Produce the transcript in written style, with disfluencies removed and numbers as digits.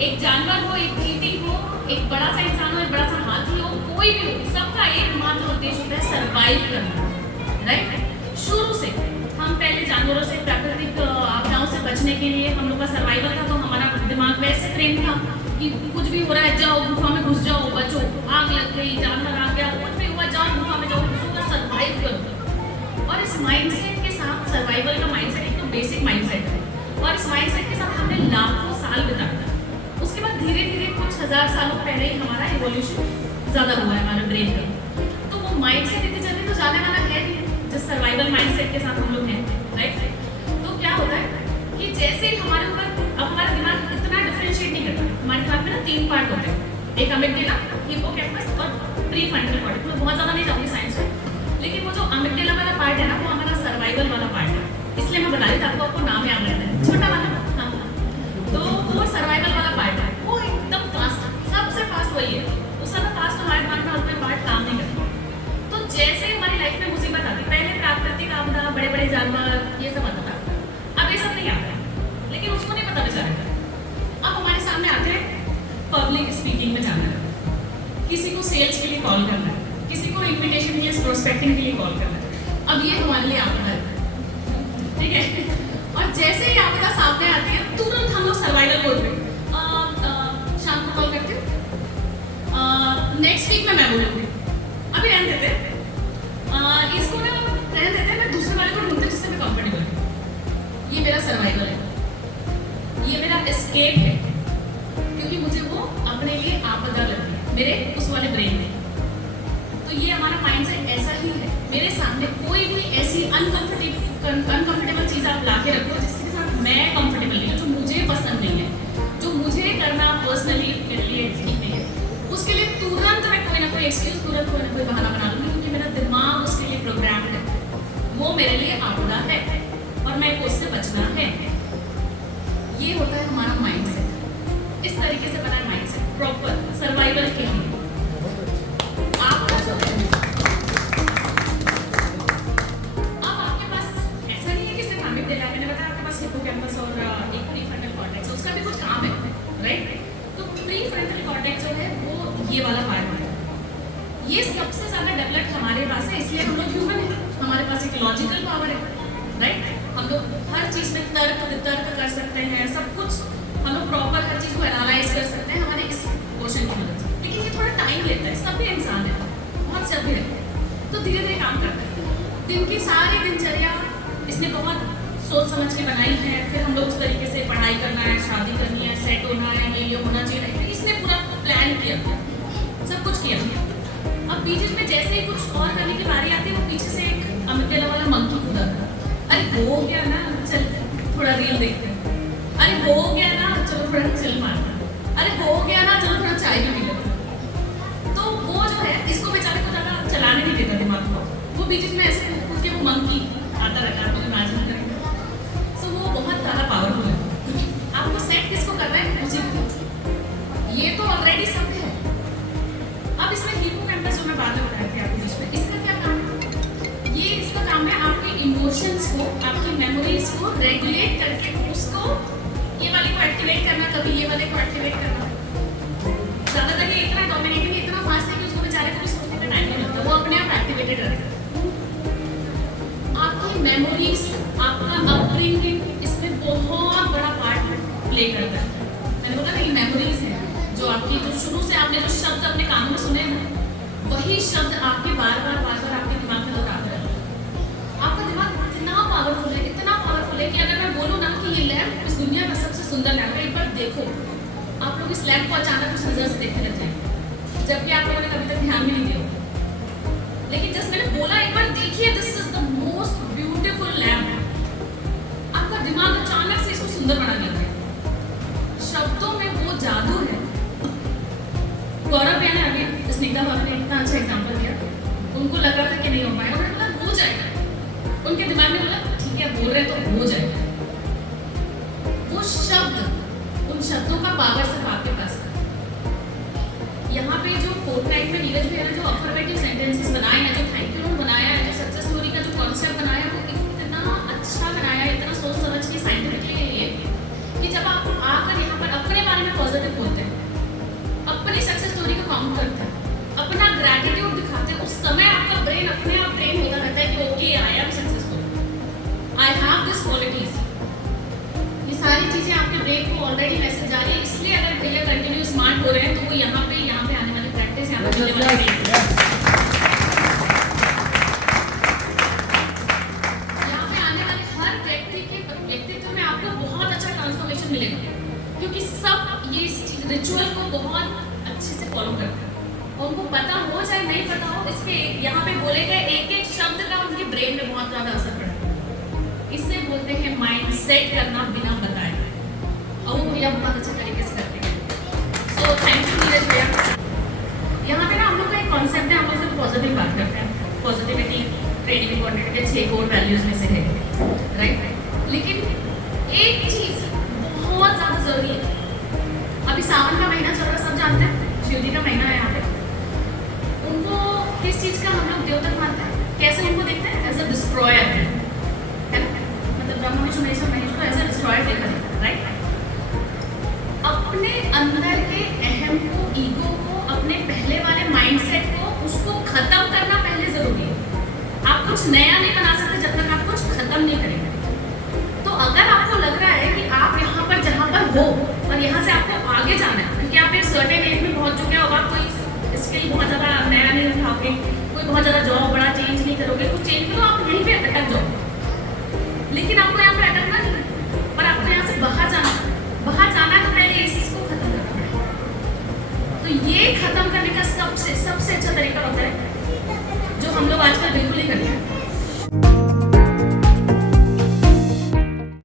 एक जानवर हो, एक चींटी हो, एक बड़ा सा इंसान हो, एक बड़ा सा हाथी हो, कोई भी हो, सबका एकमात्र उद्देश्य होता है सर्वाइव करना, राइट। शुरू से हम पहले जानवरों से, प्राकृतिक आपदाओं से बचने के लिए हम लोग का सर्वाइवल था, तो हमारा दिमाग वैसे ट्रेन था कि कुछ भी हो रहा है जाओ गुफा में घुस जाओ, बचो, आग लग गई, जानवर आ गया, कुछ भी हुआ जाओ गुफा में जाओ, घुसो, सर्वाइव करो। और इस माइंडसेट के साथ, सर्वाइवल का माइंडसेट एक तो बेसिक माइंडसेट है, और इस माइंडसेट के साथ हमने लाखों साल बिताया। उसके बाद धीरे धीरे कुछ हजार सालों पहले ही हमारा इवोल्यूशन ज़्यादा हुआ है हमारे ब्रेन का, तो वो माइंडसेट इतनी जल्दी तो जाने वाला है नहीं जिस सर्वाइवल माइंडसेट के साथ हम लोग हैं, राइट। तो क्या होता है कि जैसे ही हमारे ऊपर, अब हमारा दिमाग इतना डिफरेंशिएट नहीं करता, हमारे दिमाग में ना 3 पार्ट होते हैं, एक अमिगडाला, हिप्पोकैम्पस और प्रीफ्रंटल कॉर्टेक्स। मैं बहुत ज़्यादा नहीं जाऊँगी साइंस में, लेकिन वो जो अमिगडाला वाला पार्ट है ना, वो हमारा सर्वाइवल वाला पार्ट है, इसलिए मैं बता रही थी आपको नाम याद रहता है, छोटा वाला। हाँ, तो वो सर्वाइवल वाला पार्ट है, वो एकदम फास्ट, सबसे फास्ट वही है, उससे ज़्यादा फास्ट हमारे दिमाग में और कोई पार्ट काम नहीं करता। तो जैसे ही हमारी लाइफ में मुसीबत आती, पहले प्राकृतिक आपदा, बड़े बड़े जानवर, ये सब आता था, अब ये सब नहीं आता है, लेकिन उसको नहीं पता बेचारे का। अब हमारे सामने आते हैं पब्लिक स्पीकिंग में जाना है, किसी को सेल्स के लिए कॉल करना है, किसी को इन्विटेशन के लिए, प्रोस्पेक्टिंग के लिए कॉल करना है। अब ये हमारे लिए आपदा है, ठीक है। और जैसे ही आपदा सामने आती है, तुरंत हम लोग सर्वाइवल मोड में, शाम को कॉल करती हूँ, नेक्स्ट वीक में मैं बोलूँगी, अभी रहने देते हैं, इसको ना रहने देते हैं, मैं दूसरे वाले को ढूंढते जिससे मैं कंफर्टेबल हूँ। ये मेरा सर्वाइवल है, ये मेरा एस्केप है, क्योंकि मुझे वो अपने लिए आपदा लगती है, मेरे उस वाले ब्रेन में। तो ये हमारा माइंडसेट ऐसा ही है, मेरे सामने कोई भी ऐसी अनकंफर्टेबल चीज़ आप ला के रखो जिसके साथ मैं कंफर्टेबल नहीं हूँ, जो मुझे पसंद नहीं है, जो मुझे करना पर्सनली मेरे लिए ठीक नहीं है, उसके लिए तुरंत मैं कोई ना कोई एक्सक्यूज, तुरंत कोई ना कोई बहाना बना लूँगी, क्योंकि मेरा दिमाग उसके लिए प्रोग्राम्ड है, वो मेरे लिए आपदा है और मेरे को उससे बचना है। ये होता है हमारा माइंडसेट, इस तरीके से बना है माइंडसेट प्रॉपर सर्वाइवल के लिए। हिप्पोकैम्पस और एक प्रीफ्रंटल कॉर्टेक्स, उसका भी कुछ काम है, राइट। तो प्रीफ्रंटल कॉर्टेक्स जो है वो ये वाला पार्ट है, ये सबसे ज़्यादा डेवलप्ड हमारे पास है, इसलिए हम लोग ह्यूमन है, हमारे पास एक लॉजिकल पावर है, राइट। हम लोग हर चीज़ में तर्क वितर्क कर सकते हैं, सब कुछ हम लोग प्रॉपर हर चीज़ को एनालाइज कर सकते हैं हमारे इस क्वेश्चन की मदद से, लेकिन ये थोड़ा टाइम लेता है, सभी इंसान है, बहुत सभी है, तो धीरे धीरे काम करता है। दिन की सारी दिनचर्या इसने बहुत सोच समझ के बनाई है, फिर हम लोग उस तरीके से पढ़ाई करना है, शादी करनी है, सेट होना है, ये होना चाहिए, इसने पूरा प्लान किया, सब कुछ किया। अब बीच में जैसे ही कुछ और करने की बारी आती है, वो पीछे से एक अमिगडाला वाला मंकी कूदा था, अरे हो गया ना, चल थोड़ा रील देखते हैं, अरे हो गया ना, चलो थोड़ा चिल मारना, अरे हो गया ना, चलो थोड़ा चाय भी पी लेते। तो वो जो है, इसको बेचारे को ज़्यादा चलाने नहीं देता दिमाग को, वो बीच में ऐसे कूद के वो मंकी आता रहता है, मुझे इमेजिन करें, वो बहुत ज़्यादा पावरफुल है। आपको सेट किसको करना है, मुझे ये तो ऑलरेडी सब है। अब इसमें हिप्पोकैम्पस जो मैं बाद में बताई थी आपके बीच में, इसका क्या काम है, ये इसका काम है आपके इमोशंस को, आपकी मेमोरीज को रेगुलेट करके उसको, ये वाले को एक्टिवेट करना, कभी ये वाले को एक्टिवेट करना। ज़्यादातर ये इतना डोमिनेटिंग, इतना फास्ट है कि उसको बेचारे को भी सोचने का टाइम नहीं लगता, वो अपने आप एक्टिवेटेड रहता है। आपकी मेमोरीज, आपका अपब्रिंगिंग इसमें बहुत बड़ा पार्ट प्ले करता है। मैंने बोला ना, ये मेमोरीज है, जो आपकी, जो शुरू से आपने जो शब्द अपने कानों में सुने ना, वही शब्द आपके बार बार आपके दिमाग में दोहराते रहते। आपका दिमाग इतना पावरफुल है कि अगर मैं बोलूँ ना कि ये लैम्प इस दुनिया का सबसे सुंदर लैम्प है, एक बार देखो, आप लोग इस लैम्प को अचानक उस नजर से देखते रह जाएंगे, जबकि आप लोगों ने कभी तक ध्यान भी नहीं दिया। लेकिन जस्ट मैंने बोला एक बार देखिए, this is the most beautiful lamp, आपका दिमाग अचानक से इसको सुंदर बना देता है। शब्दों में वो जादू है। गौरव भैया ने अभी स्निग्धा भाभी ने इतना अच्छा एग्जाम्पल दिया, उनको लग रहा था कि नहीं हो पाएगा, उन्होंने बोला हो जाएगा, उनके दिमाग में बोला ठीक है बोल रहे तो हो जाएगा। वो शब्द, उन शब्दों का पावर सिर्फ आपके पास है। यहाँ पे जो फोर्टनाइट में नीरज भैया ने जो अफर्मेटिव सेंटेंसेस बनाए हैं, जो थैंक यू नोट बनाया है, जो सक्सेस स्टोरी का जो कॉन्सेप्ट बनाया है, वो इतना अच्छा बनाया है, इतना सोच समझ के साइंटिफिकली है कि जब आप आकर यहाँ पर अपने बारे में पॉजिटिव ऑलरेडी मैसेज जा रही है, इसलिए अगर भैया कंटिन्यू स्मार्ट हो रहे हैं तो वो यहाँ पे आने वाली प्रैक्टिस, यहाँ पे मिलने वाली यहाँ पे आने वाले हर व्यक्ति के व्यक्तित्व में आपको बहुत अच्छा ट्रांसफॉर्मेशन मिलेगा, क्योंकि सब ये रिचुअल को बहुत अच्छे से फॉलो करते हैं और उनको पता हो चाहे नहीं पता हो, इस पे यहाँ पे बोले गए एक एक शब्द का उनके ब्रेन में बहुत ज़्यादा असर पड़ता है। इससे बोलते हैं माइंड सेट करना बिना बताए, और वो भैया बहुत अच्छे तरीके से करते हैं। सो थैंक यू नीरज भैया। यहाँ पे ना हम लोग का एक कॉन्सेप्ट है, हम लोग सिर्फ पॉजिटिव बात करते हैं, पॉजिटिविटी ट्रेनिंग क्वांटिटी के 6 कोर वैल्यूज में से है, राइट। लेकिन एक चीज़ बहुत ज़्यादा ज़रूरी है, अभी सावन का महीना चल रहा है, सब जानते हैं, शिव जी का महीना है यहाँ पे। उनको किस चीज़ का हम लोग देवता मानते हैं, कैसे उनको देखते हैं, एज अ डिस्ट्रॉयर, है ना, मतलब ब्रह्मा विष्णु महेश को एज अ डिस्ट्रॉयर देखा जाता है, राइट। अपने अंदर के अहम को, ईगो को, अपने पहले वाले माइंडसेट को, उसको खत्म करना पहले जरूरी है। आप कुछ नया नहीं बना सकते जब तक आप कुछ खत्म नहीं करेंगे। तो अगर आपको लग रहा है कि आप यहाँ पर जहाँ पर हो और यहाँ से आपको आगे जाना है, क्योंकि आप एक सर्टेन एज में पहुँच चुके हो, अब आप कोई स्किल बहुत ज़्यादा नया नहीं उठाओगे, कोई बहुत ज़्यादा जॉब बड़ा चेंज नहीं करोगे, कुछ चेंज करो, आप यहीं पे अटक जाओ। लेकिन आपको यहाँ पर अटकना नहीं है, पर आपको यहाँ से बाहर जाना है। बाहर जाना है तो पहले इसको खत्म करना पड़ेगा। तो ये खत्म करने का सबसे अच्छा तरीका होता है